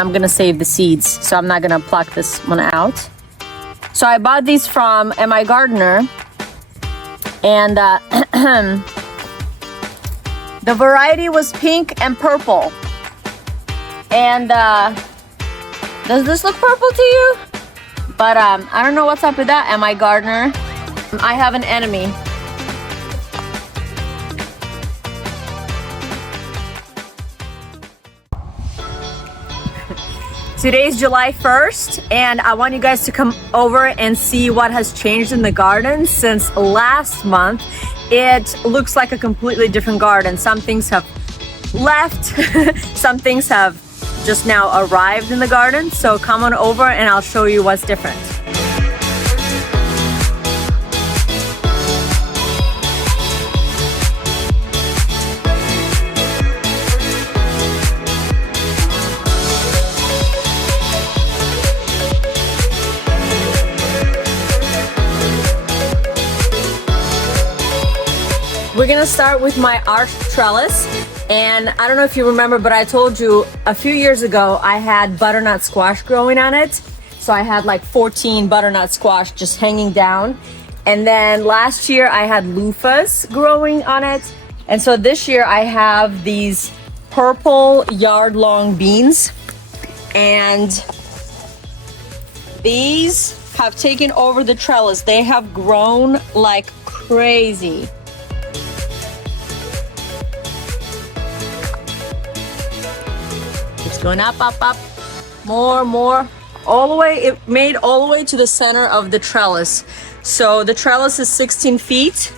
I'm gonna save the seeds, so I'm not gonna pluck this one out. So I bought these from My Gardener, and the variety was pink and purple. And does this look purple to you? But I don't know what's up with that, My Gardener. I have an enemy. Today's July 1st, and I want you guys to come over and see what has changed in the garden since last month. It looks like a completely different garden. Some things have left, some things have just now arrived in the garden. So come on over and I'll show you what's different. We're gonna start with my arch trellis, and I don't know if you remember, but I told you a few years ago I had butternut squash growing on it. So I had like 14 butternut squash just hanging down, and then last year I had loofahs growing on it, and so this year I have these purple yard-long beans, and these have taken over the trellis. They have grown like crazy. Going up, up, up, more, all the way. It made all the way to the center of the trellis. So the trellis is 16 feet.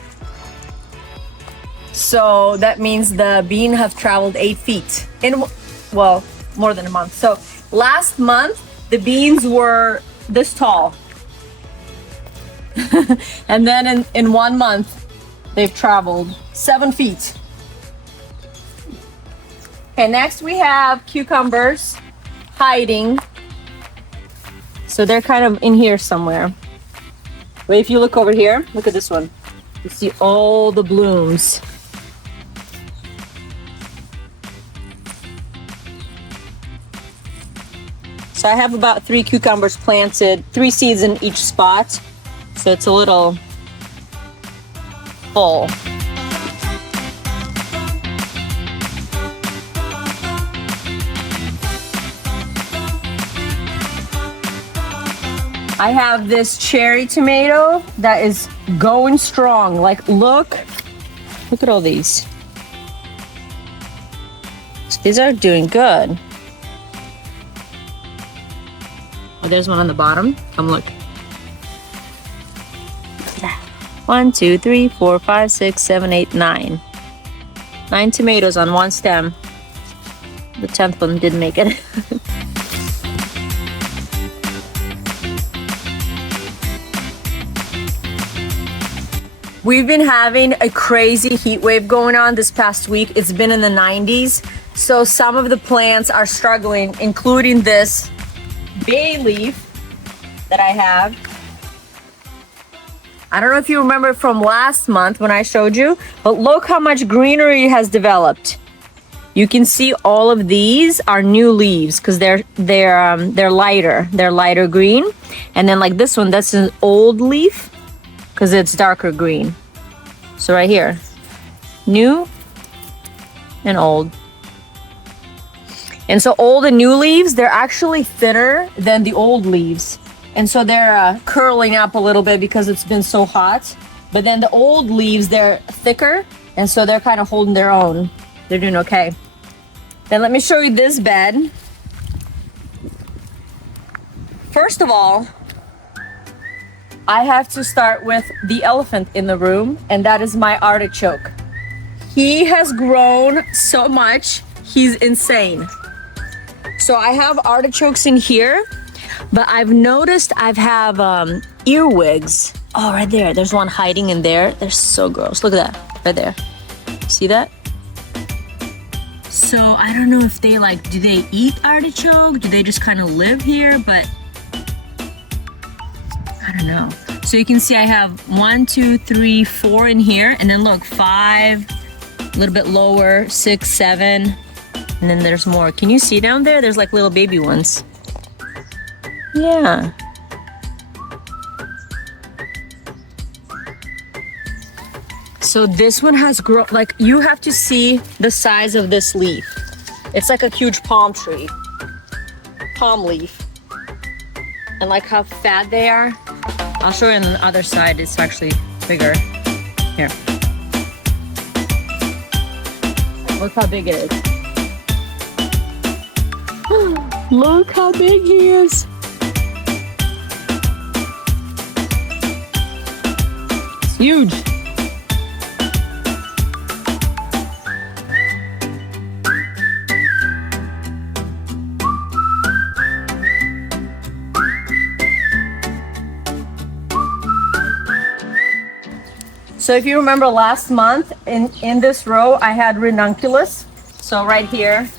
So that means the bean have traveled 8 feet in, well, more than a month. So last month, the beans were this tall. And then in 1 month, they've traveled 7 feet. Okay, next we have cucumbers hiding. So they're kind of in here somewhere. But if you look over here, look at this one. You see all the blooms. So I have about 3 cucumbers planted, 3 seeds in each spot. So it's a little full. I have this cherry tomato that is going strong. Like, look at all these. These are doing good. Oh, there's one on the bottom. Come look. 1, 2, 3, 4, 5, 6, 7, 8, 9. 9 tomatoes on one stem. The 10th one didn't make it. We've been having a crazy heat wave going on this past week. It's been in the 90s. So some of the plants are struggling, including this bay leaf that I have. I don't know if you remember from last month when I showed you, but look how much greenery has developed. You can see all of these are new leaves because they're lighter. They're lighter green. And then like this one, that's an old leaf, because it's darker green. So right here, new and old. And so old and new leaves, they're actually thinner than the old leaves. And so they're curling up a little bit because it's been so hot. But then the old leaves, they're thicker. And so they're kind of holding their own. They're doing okay. Then let me show you this bed. First of all, I have to start with the elephant in the room, and that is my artichoke. He has grown so much, he's insane. So I have artichokes in here, but I've noticed I have earwigs. Oh, right there, there's one hiding in there. They're so gross. Look at that, right there. See that? So I don't know if they do they eat artichoke? Do they just kind of live here? But I don't know. So you can see I have 1, 2, 3, 4 in here, and then look, 5, a little bit lower, 6, 7. And then there's more. Can you see down there? There's like little baby ones. Yeah. So this one has grown, like you have to see the size of this leaf. It's like a huge palm tree. Palm leaf. And like how fat they are. I'll show you on the other side, it's actually bigger. Here. Look how big it is. Look how big he is. It's huge. So if you remember last month in this row, I had ranunculus. So right here.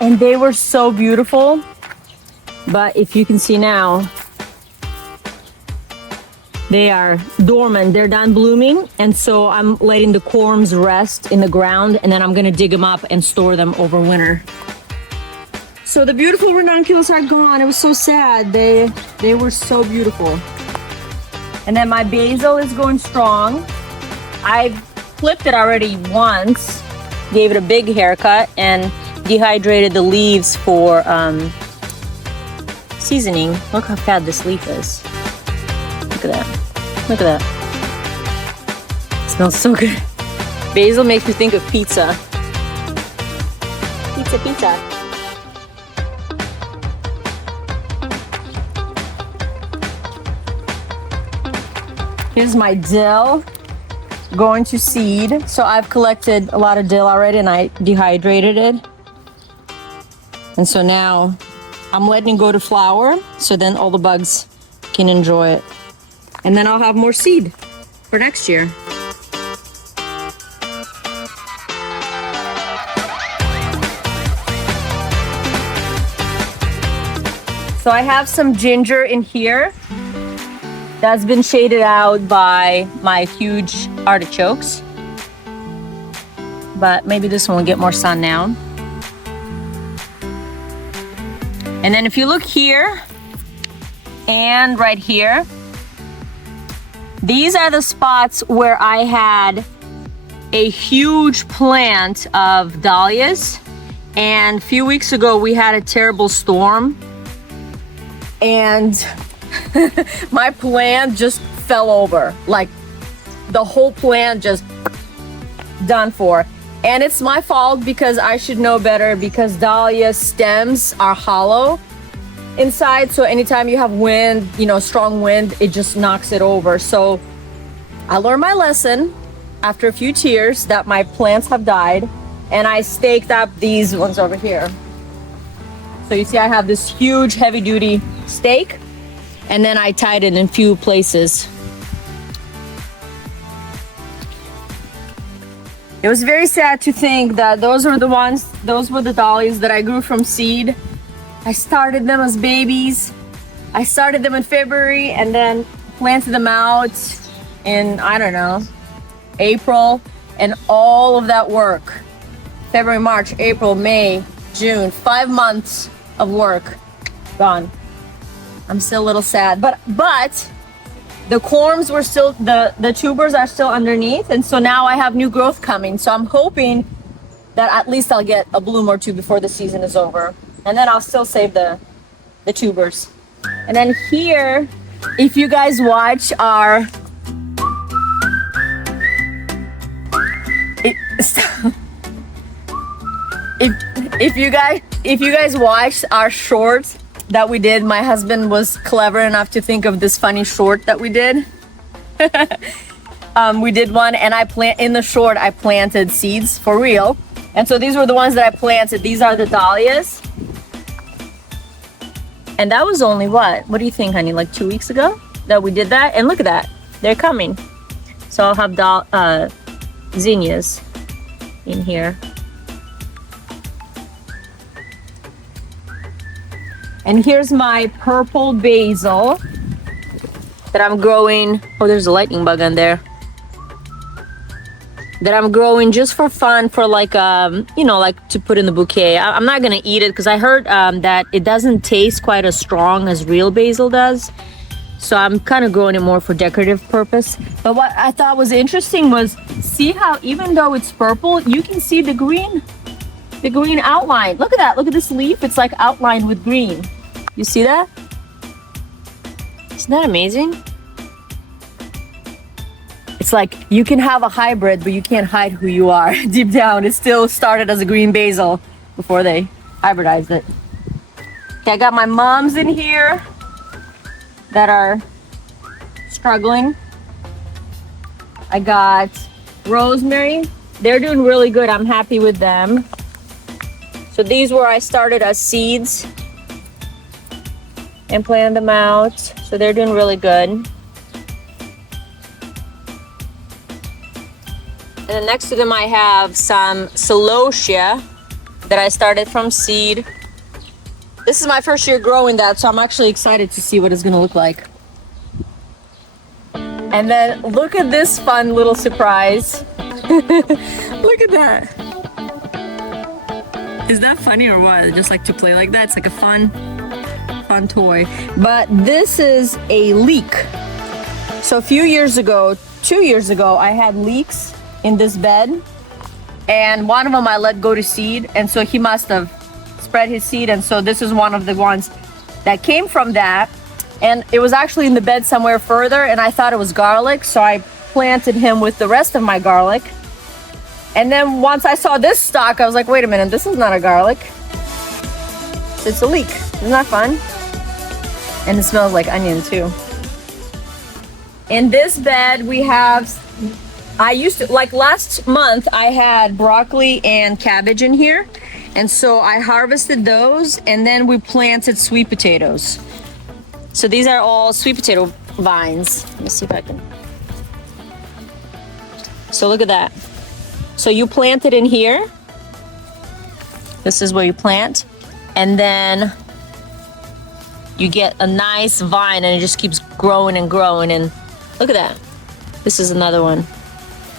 And they were so beautiful. But if you can see now, they are dormant. They're done blooming. And so I'm letting the corms rest in the ground, and then I'm gonna dig them up and store them over winter. So the beautiful ranunculus are gone. It was so sad. They were so beautiful. And then my basil is going strong. I've clipped it already once, gave it a big haircut, and dehydrated the leaves for seasoning. Look how fat this leaf is. Look at that. Look at that. It smells so good. Basil makes me think of pizza. Pizza, pizza. Here's my dill going to seed. So I've collected a lot of dill already and I dehydrated it. And so now I'm letting it go to flower so then all the bugs can enjoy it. And then I'll have more seed for next year. So I have some ginger in here that's been shaded out by my huge artichokes. But maybe this one will get more sun now. And then if you look here and right here, these are the spots where I had a huge plant of dahlias. And a few weeks ago, we had a terrible storm. And my plant just fell over. Like the whole plant just done for. And it's my fault because I should know better, because dahlia stems are hollow inside. So anytime you have wind, you know, strong wind, it just knocks it over. So I learned my lesson after a few tears that my plants have died. And I staked up these ones over here. So you see I have this huge heavy duty stake. And then I tied it in a few places. It was very sad to think that those were the dahlias that I grew from seed. I started them as babies. I started them in February and then planted them out in, I don't know, April. And all of that work, February, March, April, May, June, 5 months of work gone. I'm still a little sad, but the corms were still, the tubers are still underneath, and so now I have new growth coming. So I'm hoping that at least I'll get a bloom or two before the season is over, and then I'll still save the tubers. And then here, if you guys watch our if you guys watched our short that we did, my husband was clever enough to think of this funny short that we did. We did one, and in the short I planted seeds for real. And so these were the ones that I planted. These are the dahlias. And that was only what do you think, honey? Like 2 weeks ago that we did that. And look at that, they're coming. So I'll have zinnias in here. And here's my purple basil that I'm growing. Oh, there's a lightning bug on there. that I'm growing just for fun, for like you know, like to put in the bouquet. I'm not gonna eat it because I heard that it doesn't taste quite as strong as real basil does. So I'm kind of growing it more for decorative purpose. But what I thought was interesting was, see how even though it's purple, you can see the green outline. Look at that. Look at this leaf. It's like outlined with green. You see that? Isn't that amazing? It's like you can have a hybrid, but you can't hide who you are. Deep down, it still started as a green basil before they hybridized it. Okay, I got my mums in here that are struggling. I got rosemary. They're doing really good. I'm happy with them. So these were, I started as seeds and planted them out. So they're doing really good. And then next to them I have some celosia that I started from seed. This is my first year growing that, so I'm actually excited to see what it's gonna look like. And then look at this fun little surprise. Look at that. Is that funny or what? Just like to play like that. It's like a fun toy. But this is a leek. So a few years ago, 2 years ago, I had leeks in this bed, and one of them I let go to seed, and so he must have spread his seed, and so this is one of the ones that came from that. And it was actually in the bed somewhere further, and I thought it was garlic, so I planted him with the rest of my garlic. And then once I saw this stalk, I was like, wait a minute, this is not a garlic, it's a leek. Isn't that fun? And it smells like onion too. In this bed we have, I used to, like last month I had broccoli and cabbage in here, and so I harvested those, and then we planted sweet potatoes. So these are all sweet potato vines. Let me see if I can. So look at that. So you plant it in here. This is where you plant, and then you get a nice vine, and it just keeps growing and growing. And look at that. This is another one.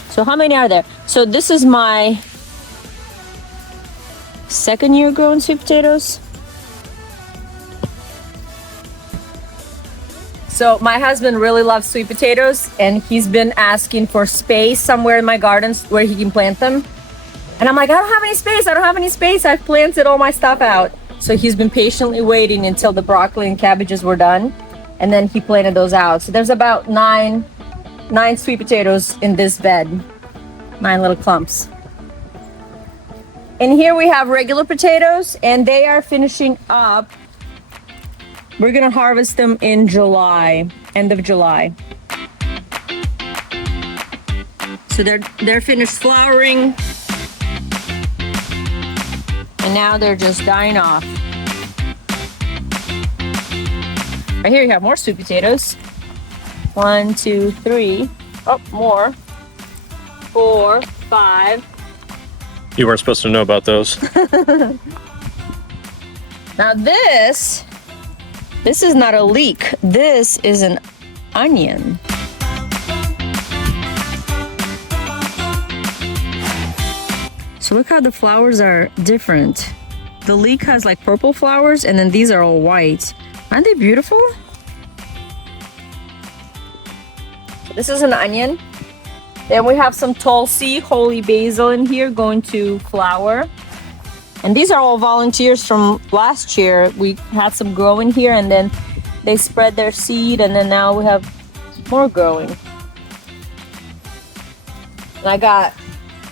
So how many are there? So this is my second year growing sweet potatoes. So my husband really loves sweet potatoes, and he's been asking for space somewhere in my gardens where he can plant them. And I'm like, I don't have any space. I don't have any space. I've planted all my stuff out. So he's been patiently waiting until the broccoli and cabbages were done, and then he planted those out. So there's about nine sweet potatoes in this bed, 9 little clumps. And here we have regular potatoes, and they are finishing up. We're gonna harvest them in July, end of July. So they're finished flowering, and now they're just dying off. Right here you have more sweet potatoes. 1, 2, 3. Oh, more. 4, 5. You weren't supposed to know about those. Now this is not a leek. This is an onion. So look how the flowers are different. The leek has like purple flowers, and then these are all white. Aren't they beautiful? So this is an onion. Then we have some tulsi, holy basil in here going to flower. And these are all volunteers from last year. We had some growing here, and then they spread their seed, and then now we have more growing. And I got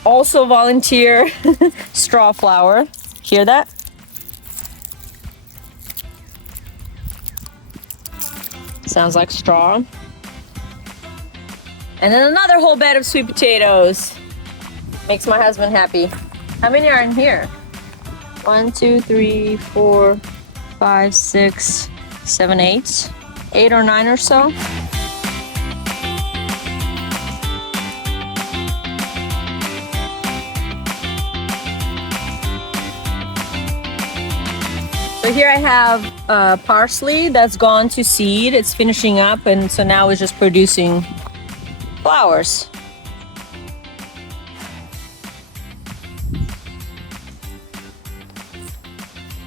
also volunteer straw flower. Hear that? Sounds like straw. And then another whole bed of sweet potatoes. Makes my husband happy. How many are in here? 1, 2, 3, 4, 5, 6, 7, 8. 8 or 9 or so. So here I have parsley that's gone to seed. It's finishing up, and so now it's just producing flowers.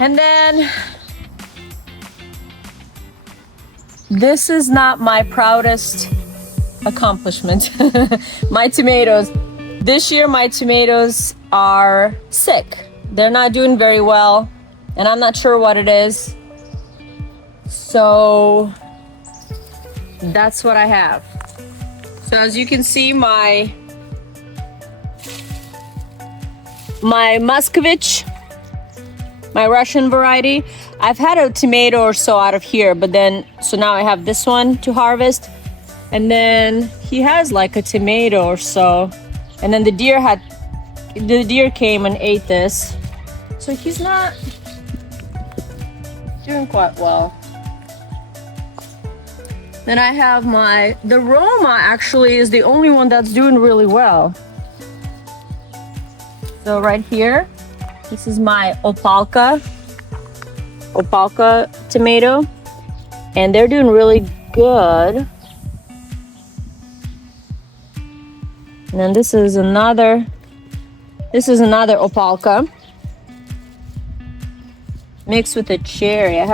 And then this is not my proudest accomplishment. My tomatoes. This year my tomatoes are sick. They're not doing very well, and I'm not sure what it is. So that's what I have. So as you can see, my Muscovich, my Russian variety, I've had a tomato or so out of here, but then, so now I have this one to harvest. And then he has like a tomato or so. And then the deer came and ate this. So he's not doing quite well. Then I have the Roma actually is the only one that's doing really well. So right here, this is my Opalka tomato, and they're doing really good. And then this is another Opalka mixed with a cherry.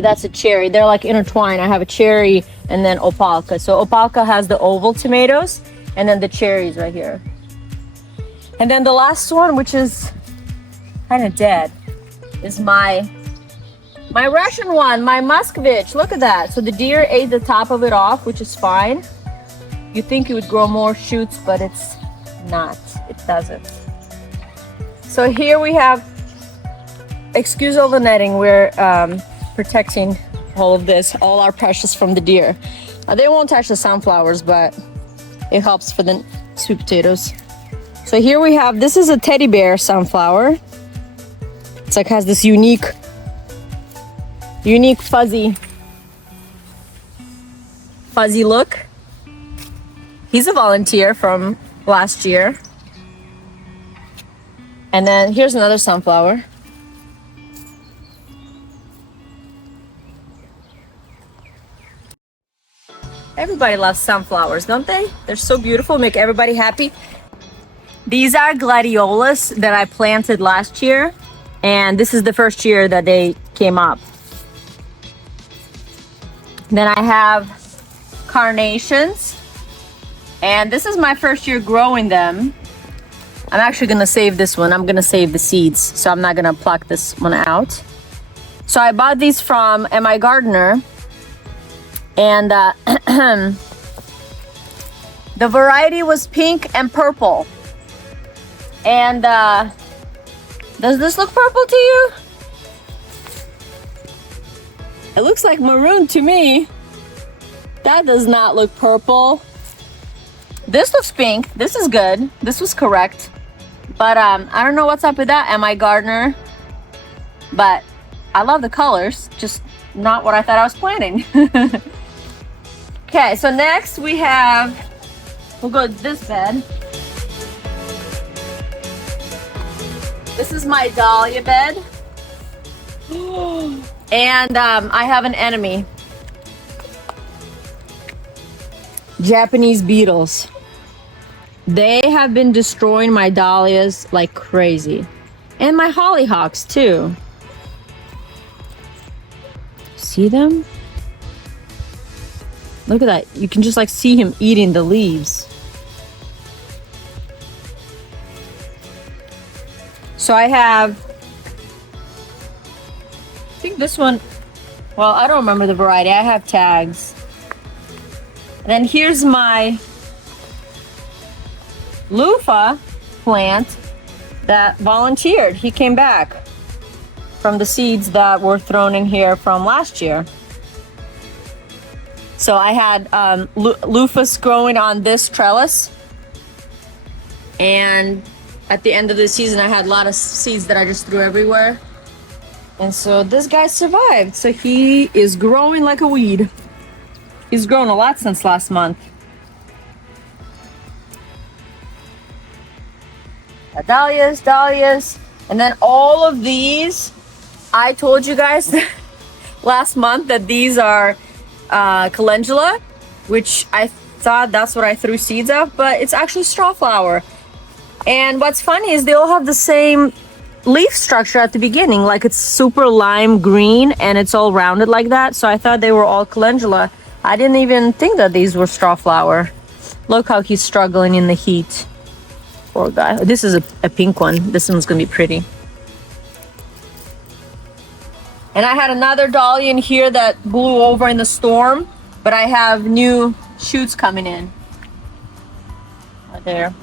That's a cherry. They're like intertwined. I have a cherry and then Opalka. So Opalka has the oval tomatoes and then the cherries right here. And then the last one, which is kind of dead, is my Russian one, my Muscovich. Look at that. So the deer ate the top of it off, which is fine. You think it would grow more shoots, but it's not. It doesn't. So here we have, excuse all the netting, we're protecting all of this, all our precious from the deer. They won't touch the sunflowers, but it helps for the sweet potatoes. So here we have, this is a teddy bear sunflower. It's like has this unique fuzzy look. He's a volunteer from last year. And then here's another sunflower. Everybody loves sunflowers, don't they? They're so beautiful, make everybody happy. These are gladiolas that I planted last year, and this is the first year that they came up. Then I have carnations, and this is my first year growing them. I'm actually gonna save this one. I'm gonna save the seeds, so I'm not gonna pluck this one out. So I bought these from My Gardener, and the variety was pink and purple. And does this look purple to you? It looks like maroon to me. That does not look purple. This looks pink. This is good. This was correct. But I don't know what's up with that, My Gardener. But I love the colors, just not what I thought I was planning. Okay, so next we'll go to this bed. This is my dahlia bed. And I have an enemy. Japanese beetles. They have been destroying my dahlias like crazy. And my hollyhocks too. See them? Look at that. You can just like see him eating the leaves. So I have, I think this one, well, I don't remember the variety. I have tags. And then here's my loofah plant that volunteered. He came back from the seeds that were thrown in here from last year. So I had loofahs growing on this trellis, and at the end of the season I had a lot of seeds that I just threw everywhere. And so this guy survived. So he is growing like a weed. He's grown a lot since last month. Dahlias. And then all of these, I told you guys last month that these are calendula, which I thought that's what I threw seeds of, but it's actually straw flower. And what's funny is they all have the same leaf structure at the beginning, like it's super lime green and it's all rounded like that. So I thought they were all calendula. I didn't even think that these were straw flower. Look how he's struggling in the heat. Poor guy. This is a pink one. This one's gonna be pretty. And I had another dahlia in here that blew over in the storm, but I have new shoots coming in. Right there.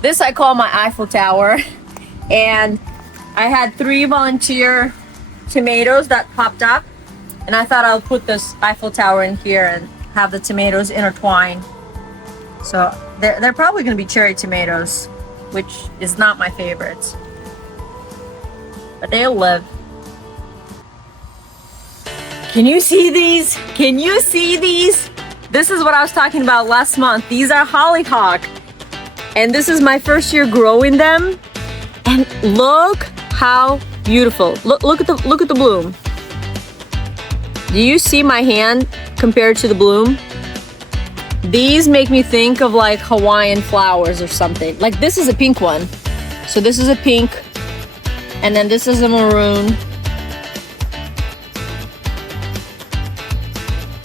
This I call my Eiffel Tower. And I had 3 volunteer tomatoes that popped up. And I thought I'll put this Eiffel Tower in here and have the tomatoes intertwine. So they're probably going to be cherry tomatoes, which is not my favorite. But they'll live. Can you see these? Can you see these? This is what I was talking about last month. These are hollyhock. And this is my first year growing them. And look how beautiful. Look at the bloom. Do you see my hand compared to the bloom? These make me think of like Hawaiian flowers or something. Like this is a pink one. So this is a pink, and then this is a maroon.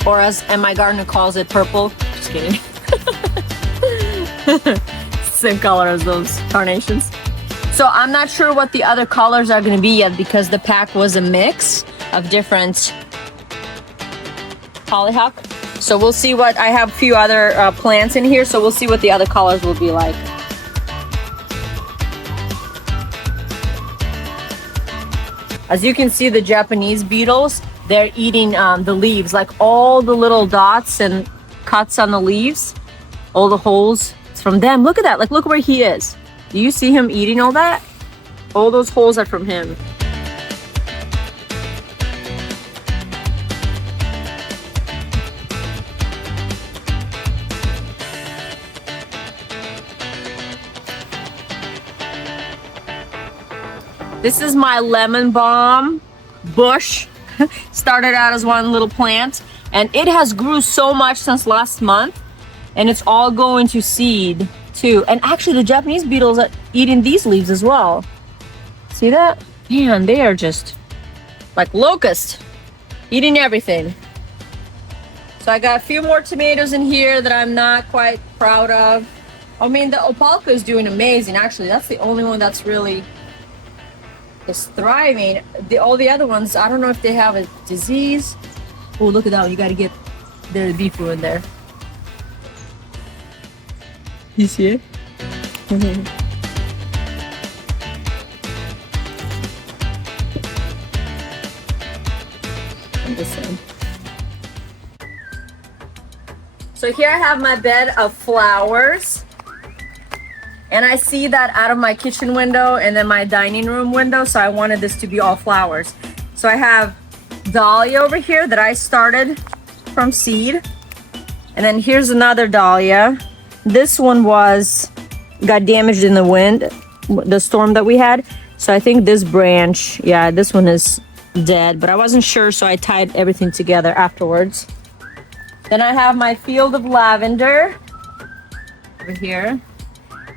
Or as my gardener calls it, purple. Just kidding. Same color as those carnations. So I'm not sure what the other colors are going to be yet because the pack was a mix of different hollyhock. So we'll see what, I have a few other plants in here, so we'll see what the other colors will be like. As you can see, the Japanese beetles, they're eating the leaves, like all the little dots and cuts on the leaves, all the holes, it's from them. Look at that, like look where he is. Do you see him eating all that? All those holes are from him. This is my lemon balm bush. Started out as one little plant and it has grew so much since last month and it's all going to seed too. And actually the Japanese beetles are eating these leaves as well. See that? Man, they are just like locusts, eating everything. So I got a few more tomatoes in here that I'm not quite proud of. I mean, the opalka is doing amazing. Actually, that's the only one that's really is thriving. All the other ones, I don't know if they have a disease. Oh, look at that one. You got to get the beefu in there. You see it? So here I have my bed of flowers. And I see that out of my kitchen window and then my dining room window, so I wanted this to be all flowers. So I have dahlia over here that I started from seed. And then here's another dahlia. This one got damaged in the wind, the storm that we had. So I think this branch, yeah, this one is dead, but I wasn't sure, so I tied everything together afterwards. Then I have my field of lavender over here.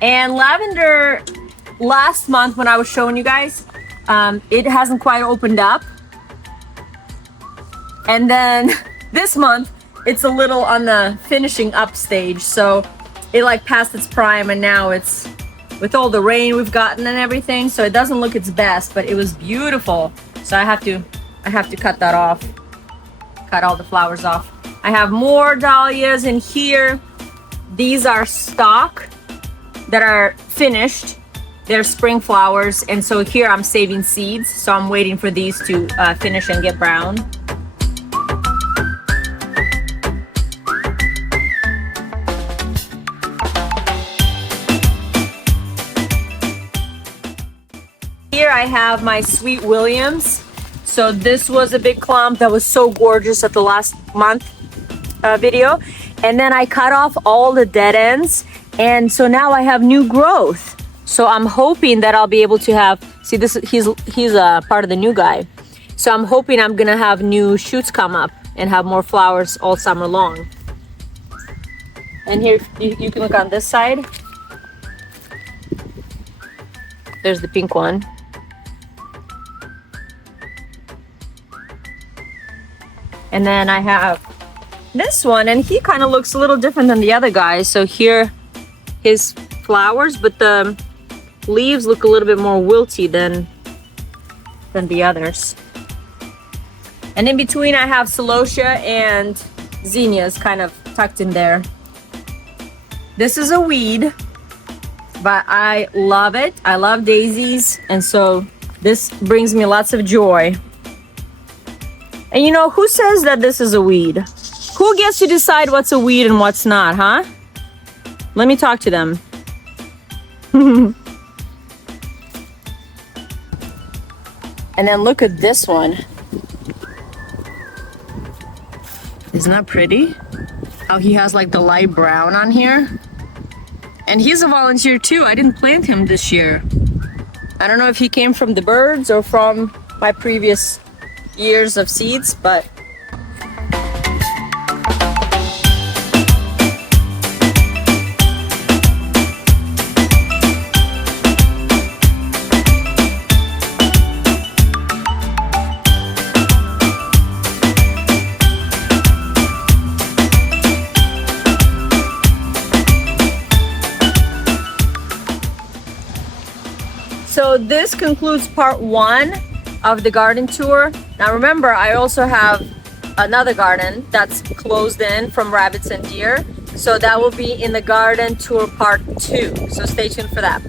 And lavender, last month when I was showing you guys, it hasn't quite opened up. And then this month, it's a little on the finishing up stage. So it like passed its prime and now it's, with all the rain we've gotten and everything, so it doesn't look its best, but it was beautiful. So I have to cut that off, cut all the flowers off. I have more dahlias in here. These are stock that are finished. They're spring flowers, and so here I'm saving seeds, so I'm waiting for these to finish and get brown. Here I have my Sweet Williams. So this was a big clump that was so gorgeous at the last month video, and then I cut off all the dead ends. And so now I have new growth. So I'm hoping that I'll be able to have, see this, he's a part of the new guy. So I'm hoping I'm gonna have new shoots come up and have more flowers all summer long. And here, you can look on this side. There's the pink one. And then I have this one, and he kind of looks a little different than the other guys. So here, his flowers, but the leaves look a little bit more wilty than the others. And in between I have celosia and zinnias kind of tucked in there. This is a weed, but I love it. I love daisies, and so this brings me lots of joy. And you know, who says that this is a weed? Who gets to decide what's a weed and what's not, huh? Let me talk to them. And then look at this one. Isn't that pretty? How he has like the light brown on here. And he's a volunteer too. I didn't plant him this year. I don't know if he came from the birds or from my previous years of seeds, but so this concludes part 1 of the garden tour. Now remember, I also have another garden that's closed in from rabbits and deer. So that will be in the garden tour part 2. So stay tuned for that.